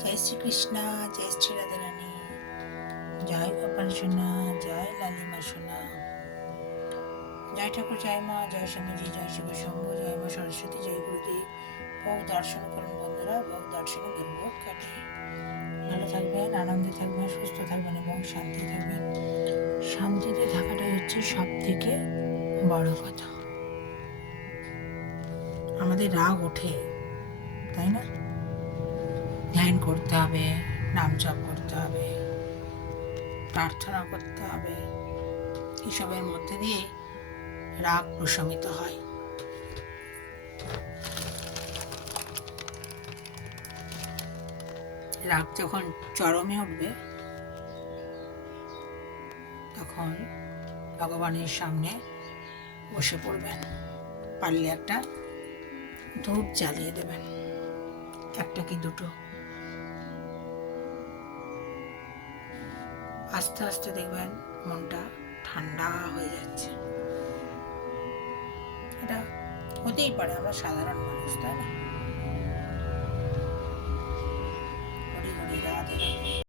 জয় শ্রীকৃষ্ণ, জয় শ্রী রাধারানী, জয় গোপাল সোনা, জয় লালিমা সোনা, জয় ঠাকুর, জয় মা, জয় স্বামীজি, জয় শিব শম্ভু, জয় মা সরস্বতী, জয় গুরুদেব। ভোগ দর্শন করুন বন্ধুরা, ভোগ দর্শনে দুর্ভোগ কাটে। ভালো থাকবেন, আনন্দে থাকবেন, সুস্থ থাকবেন এবং শান্তি থাকবেন। শান্তিতে থাকাটাই হচ্ছে সব থেকে বড় কথা। আমাদের রাগ ওঠে, তাই না? ধ্যান করতে হবে, নাম জপ করতে হবে, প্রার্থনা করতে হবে। এসবের মধ্যে দিয়ে রাগ প্রশমিত হয়। রাগ যখন চরমে উঠবে তখন ভগবানের সামনে বসে পড়বেন। পারলে একটা ধূপ জ্বালিয়ে দেবেন, একটা কি দুটো। আস্তে আস্তে দেখবেন মনটা ঠান্ডা হয়ে যাচ্ছে। এটা হতেই পারে, আমরা সাধারণ মানুষ, তাই না?